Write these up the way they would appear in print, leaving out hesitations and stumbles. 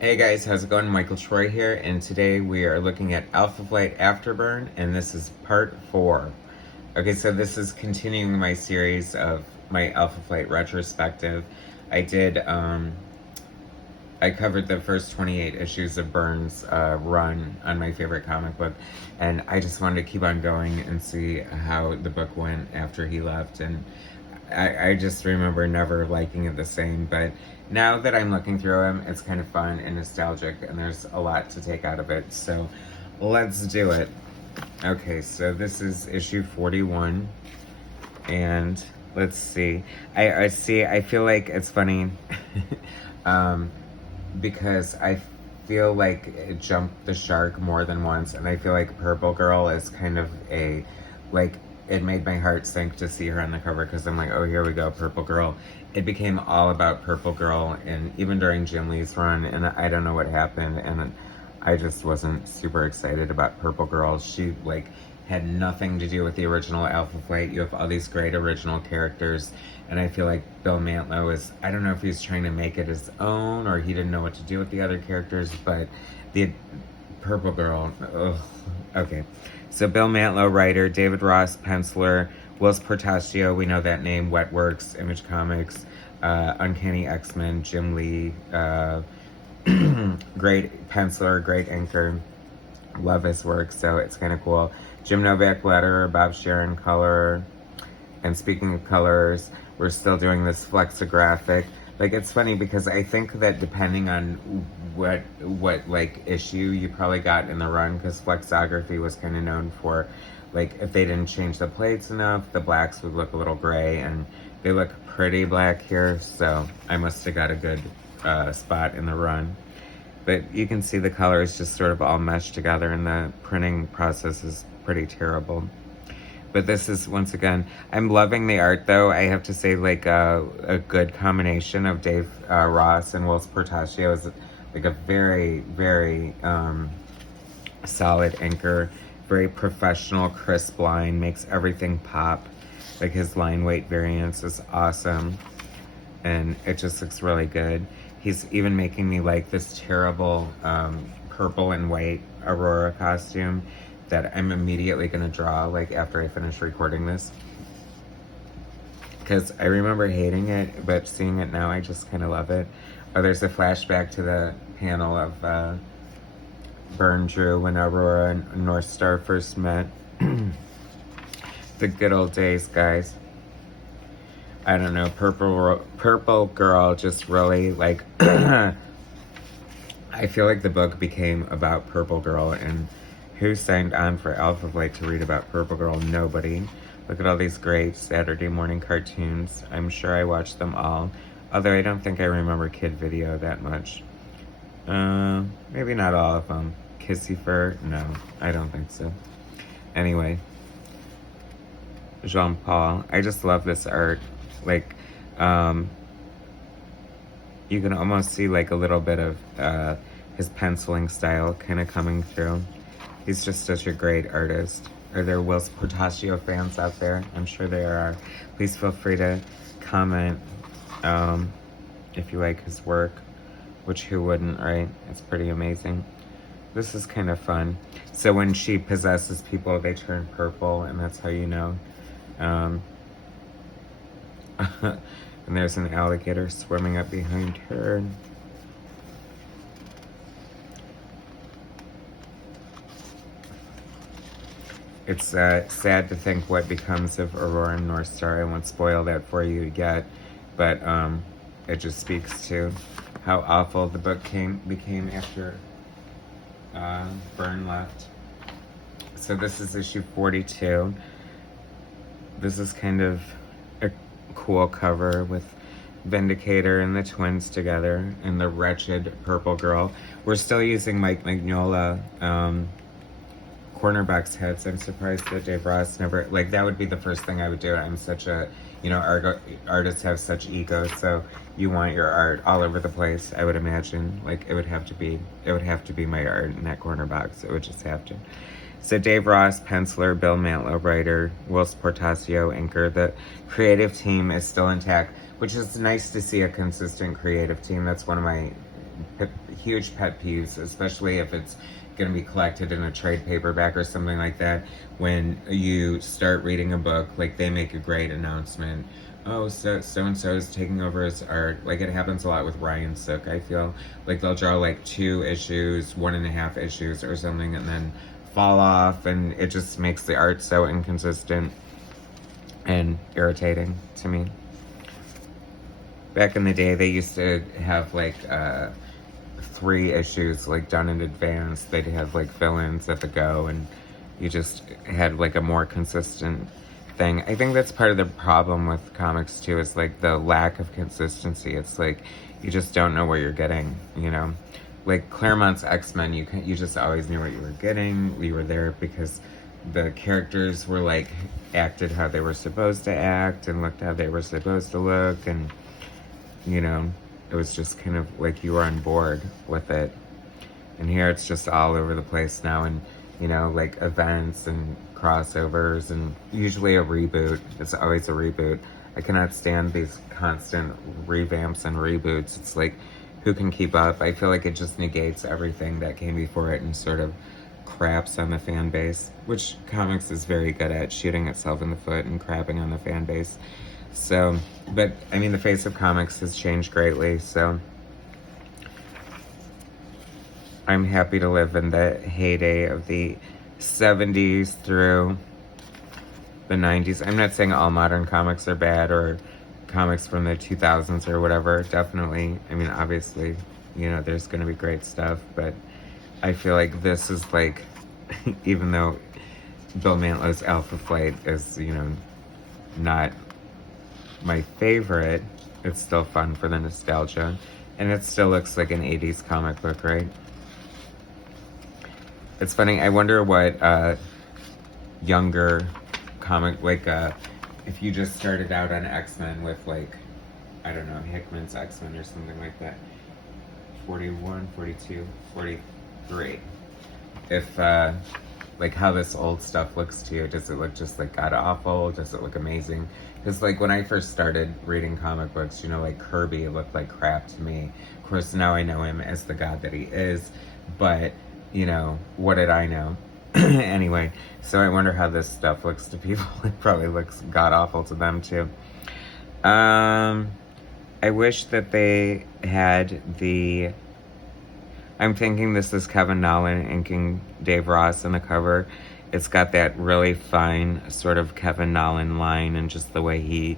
Hey guys, how's it going? Michael Troy here, and today we are looking at Alpha Flight Afterburn, and this is part 4. Okay, so this is continuing my series of my Alpha Flight retrospective. I covered the first 28 issues of Byrne's run on my favorite comic book, and I just wanted to keep on going and see how the book went after he left, and I just remember never liking it the same, but now that I'm looking through him, it's kind of fun and nostalgic, and there's a lot to take out of it, so let's do it. Okay, so this is issue 41, and let's see. I feel like it's funny, because I feel like it jumped the shark more than once, and I feel like Purple Girl is kind of it made my heart sink to see her on the cover, because I'm like, oh, here we go, Purple Girl. It became all about Purple Girl, and even during Jim Lee's run, and I don't know what happened, and I just wasn't super excited about Purple Girl. She, had nothing to do with the original Alpha Flight. You have all these great original characters, and I feel like Bill Mantlo is, I don't know if he's trying to make it his own, or he didn't know what to do with the other characters, but the Purple Girl, ugh. Okay, so Bill Mantlo, writer, David Ross, penciler, Whilce Portacio, we know that name, Wetworks, Image Comics, Uncanny X-Men, Jim Lee, great penciler, great inker, love his work, so it's kind of cool. Jim Novak, letterer, Bob Sharon, color, and speaking of colors, we're still doing this flexographic. It's funny because I think that depending on what issue you probably got in the run, because flexography was kind of known for, if they didn't change the plates enough, the blacks would look a little gray, and they look pretty black here, so I must have got a good spot in the run. But you can see the colors just sort of all meshed together, and the printing process is pretty terrible. But this is, once again, I'm loving the art, though. I have to say, a good combination of Dave Ross and Whilce Portacio is a very, very solid inker, very professional, crisp line, makes everything pop. His line weight variance is awesome, and it just looks really good. He's even making me like this terrible purple and white Aurora costume that I'm immediately going to draw, after I finish recording this. Because I remember hating it, but seeing it now, I just kind of love it. Oh, there's a flashback to the panel of Byrne drew when Aurora and North Star first met. The good old days, guys. I don't know, Purple Girl just really, I feel like the book became about Purple Girl, and who signed on for Alpha Flight to read about Purple Girl? Nobody. Look at all these great Saturday morning cartoons. I'm sure I watched them all, although I don't think I remember Kid Video that much. Maybe not all of them. Kissy Fur? No, I don't think so. Anyway, Jean Paul. I just love this art. You can almost see a little bit of his penciling style kind of coming through. He's just such a great artist. Are there Whilce Portacio fans out there? I'm sure there are. Please feel free to comment if you like his work, which who wouldn't, right? It's pretty amazing. This is kind of fun. So when she possesses people, they turn purple, and that's how you know. And there's an alligator swimming up behind her. It's sad to think what becomes of Aurora and North Star. I won't spoil that for you yet, but it just speaks to how awful the book became after Byrne left. So this is issue 42. This is kind of a cool cover with Vindicator and the twins together and the wretched Purple Girl. We're still using Mike Mignola cornerbox heads. I'm surprised that Dave Ross never, that would be the first thing I would do. I'm such a, artists have such egos, so you want your art all over the place, I would imagine. It would have to be my art in that corner box. It would just have to. So Dave Ross, penciler, Bill Mantlo, writer, Whilce Portacio, inker. The creative team is still intact, which is nice to see, a consistent creative team. That's one of my huge pet peeves, especially if it's going to be collected in a trade paperback or something like that. When you start reading a book, like they make a great announcement. Oh, so and so is taking over his art. Like it happens a lot with Ryan Sook. I feel like they'll draw like 2 issues, 1.5 issues, or something, and then fall off, and it just makes the art so inconsistent and irritating to me. Back in the day, they used to have like 3 issues like done in advance. They'd have like villains at the go, and you just had like a more consistent thing. I think that's part of the problem with comics too, is like the lack of consistency. It's like you just don't know what you're getting, you know? Like Claremont's X-Men, you just always knew what you were getting. You were there because the characters were like acted how they were supposed to act and looked how they were supposed to look, and you know, it was just kind of like you were on board with it. And here it's just all over the place now, and you know, like events and crossovers, and usually a reboot. It's always a reboot. I cannot stand these constant revamps and reboots. It's like, who can keep up? I feel like it just negates everything that came before it and sort of craps on the fan base, which comics is very good at, shooting itself in the foot and crapping on the fan base. So, but I mean, the face of comics has changed greatly, so I'm happy to live in the heyday of the 70s through the 90s. I'm not saying all modern comics are bad, or comics from the 2000s or whatever. Definitely, I mean, obviously, you know, there's going to be great stuff, but I feel like this is like, even though Bill Mantlow's Alpha Flight is, you know, not my favorite, it's still fun for the nostalgia, and it still looks like an 80s comic book, right? It's funny, I wonder what younger comic, like if you just started out on X-Men with like, I don't know, Hickman's X-Men or something like that, 41, 42, 43, if like how this old stuff looks to you. Does it look just like god awful? Does it look amazing? Because like when I first started reading comic books, you know, like Kirby looked like crap to me. Of course, now I know him as the god that he is, but you know, what did I know? Anyway, so I wonder how this stuff looks to people. It probably looks god awful to them too. I wish that they had the, I'm thinking this is Kevin Nolan inking Dave Ross on the cover. It's got that really fine sort of Kevin Nolan line, and just the way he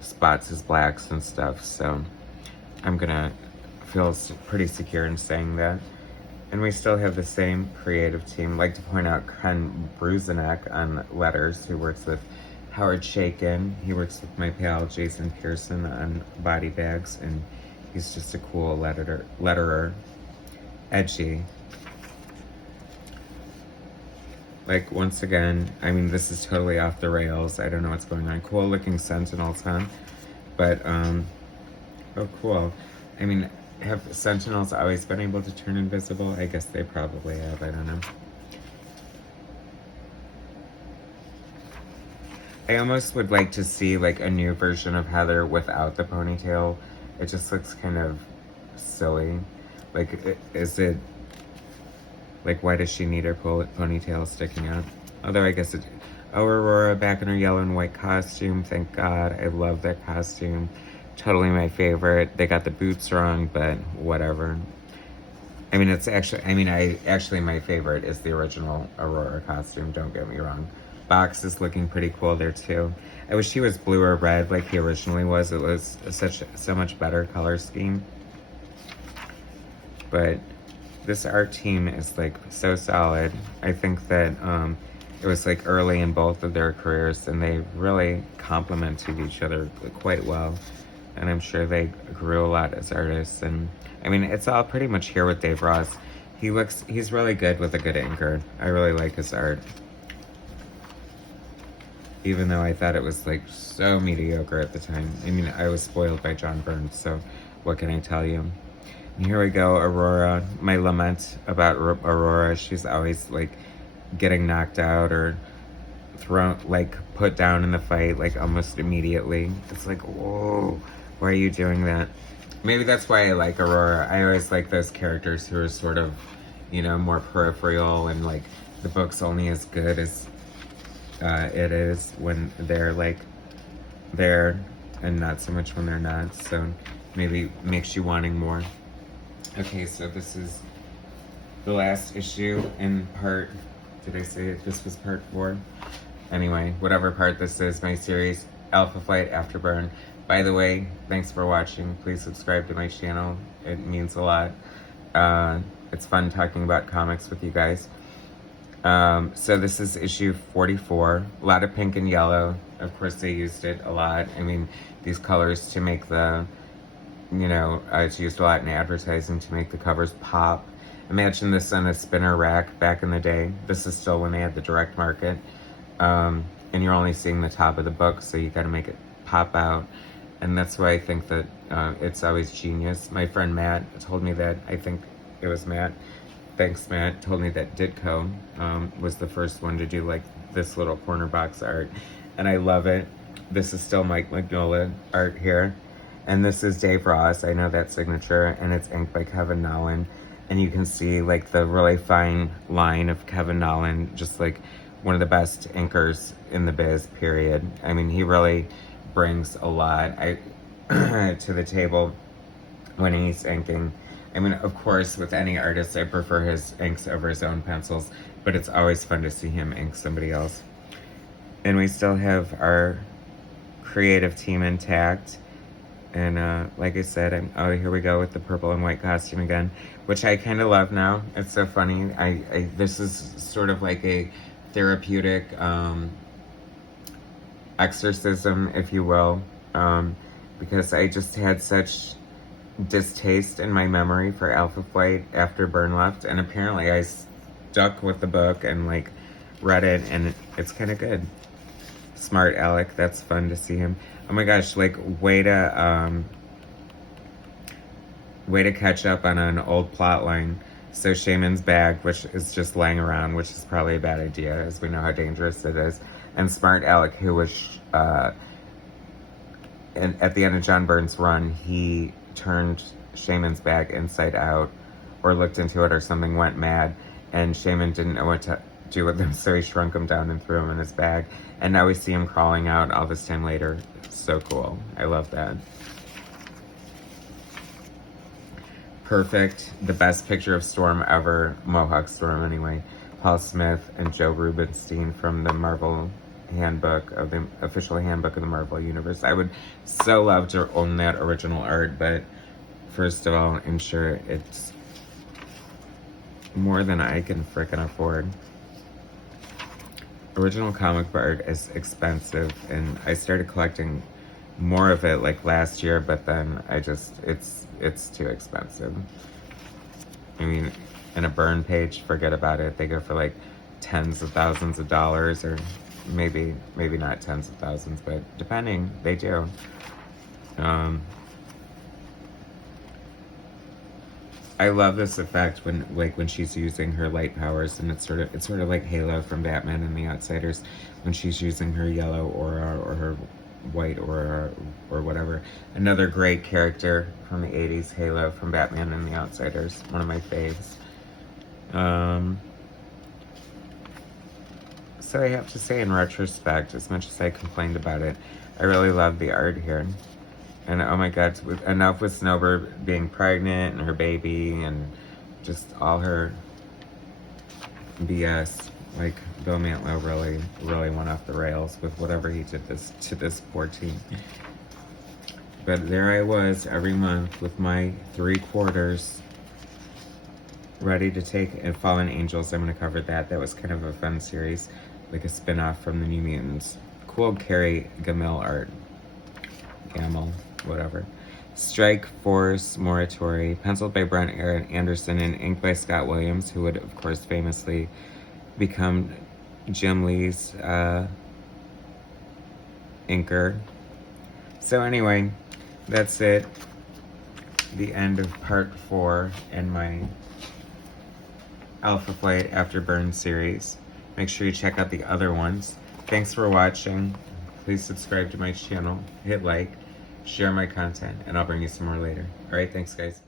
spots his blacks and stuff. So I'm gonna feel pretty secure in saying that. And we still have the same creative team. I'd like to point out Ken Bruzenek on letters, who works with Howard Chaykin. He works with my pal Jason Pearson on body bags, and he's just a cool letterer. Edgy. Like, once again, I mean, this is totally off the rails. I don't know what's going on. Cool looking Sentinels, huh? But, oh, cool. I mean, have Sentinels always been able to turn invisible? I guess they probably have. I don't know. I almost would like to see like a new version of Heather without the ponytail. It just looks kind of silly. Like, is it, like, why does she need her ponytail sticking out? Although I guess it, oh, Aurora back in her yellow and white costume. Thank God. I love that costume. Totally my favorite. They got the boots wrong, but whatever. I mean, it's actually, actually my favorite is the original Aurora costume, don't get me wrong. Box is looking pretty cool there too. I wish he was blue or red like he originally was. It was so much better color scheme. But this art team is like so solid. I think that it was like early in both of their careers, and they really complemented each other quite well. And I'm sure they grew a lot as artists. And I mean, it's all pretty much here with Dave Ross. He's really good with a good inker. I really like his art. Even though I thought it was like so mediocre at the time. I mean, I was spoiled by John Byrne, so what can I tell you? And here we go, Aurora. My lament about Aurora, she's always like getting knocked out or thrown, like put down in the fight, like almost immediately. It's like, whoa, why are you doing that? maybe that's why I like Aurora. I always like those characters who are sort of, you know, more peripheral, and like the book's only as good as it is when they're like there, and not so much when they're not. So maybe makes you wanting more. Okay, so this is the last issue in part, did I say this was part 4? Anyway, whatever part this is, my series, Alpha Flight Afterburn. By the way, thanks for watching. Please subscribe to my channel. It means a lot. It's fun talking about comics with you guys. So this is issue 44. A lot of pink and yellow. Of course, they used it a lot. I mean, these colors to make the, you know, it's used a lot in advertising to make the covers pop. Imagine this on a spinner rack back in the day. This is still when they had the direct market. And you're only seeing the top of the book, so you got to make it pop out. And that's why I think that it's always genius. My friend Matt told me that, I think it was Matt, thanks Matt, told me that Ditko was the first one to do like this little corner box art. And I love it. This is still Mike Mignola art here. And this is Dave Ross, I know that signature, and it's inked by Kevin Nowlan. And you can see like the really fine line of Kevin Nowlan, just like one of the best inkers in the biz, period. I mean, he really brings a lot to the table when he's inking. I mean, of course, with any artist, I prefer his inks over his own pencils, but it's always fun to see him ink somebody else. And we still have our creative team intact. And like I said, oh, here we go with the purple and white costume again, which I kind of love now. It's so funny. This is sort of like a therapeutic exorcism, if you will, because I just had such distaste in my memory for Alpha Flight after Byrne left, and apparently I stuck with the book and like read it, and it's kind of good. Smart Alec, that's fun to see him. Oh my gosh, like way to catch up on an old plot line. So Shaman's bag, which is just laying around, which is probably a bad idea, as we know how dangerous it is. And Smart Alec, who was, at the end of John Byrne's run, he turned Shaman's bag inside out, or looked into it or something, went mad, and Shaman didn't know what to do with him, so he shrunk him down and threw him in his bag. And now we see him crawling out all this time later. It's so cool. I love that. Perfect. The best picture of Storm ever. Mohawk Storm, anyway. Paul Smith and Joe Rubinstein from the Marvel handbook, of the official handbook of the Marvel Universe. I would so love to own that original art, but first of all, ensure it's more than I can frickin' afford. Original comic book art is expensive, and I started collecting more of it like last year, but then I just, it's too expensive. I mean, in a Byrne page, forget about it. They go for like tens of thousands of dollars, or maybe not tens of thousands, but depending, they do. I love this effect when she's using her light powers, and it's sort of like Halo from Batman and the Outsiders, when she's using her yellow aura or her white aura or whatever. Another great character from the 80s, Halo from Batman and the Outsiders, one of my faves. So I have to say, in retrospect, as much as I complained about it, I really love the art here. And oh my God, enough with Snowbird being pregnant and her baby and just all her BS. Like, Bill Mantlo really went off the rails with whatever he did to this poor team. But there I was every month with my 3/4 ready to take Fallen Angels. I'm going to cover that. That was kind of a fun series, like a spin-off from the New Mutants. Cool Carrie Gamil art. Gamil. Whatever. Strike Force Morituri, penciled by Brent Anderson and inked by Scott Williams, who would, of course, famously become Jim Lee's inker. So anyway, that's it. The end of part 4 in my Alpha Flight After Byrne series. Make sure you check out the other ones. Thanks for watching. Please subscribe to my channel. Hit like. share my content, and I'll bring you some more later. All right, thanks, guys.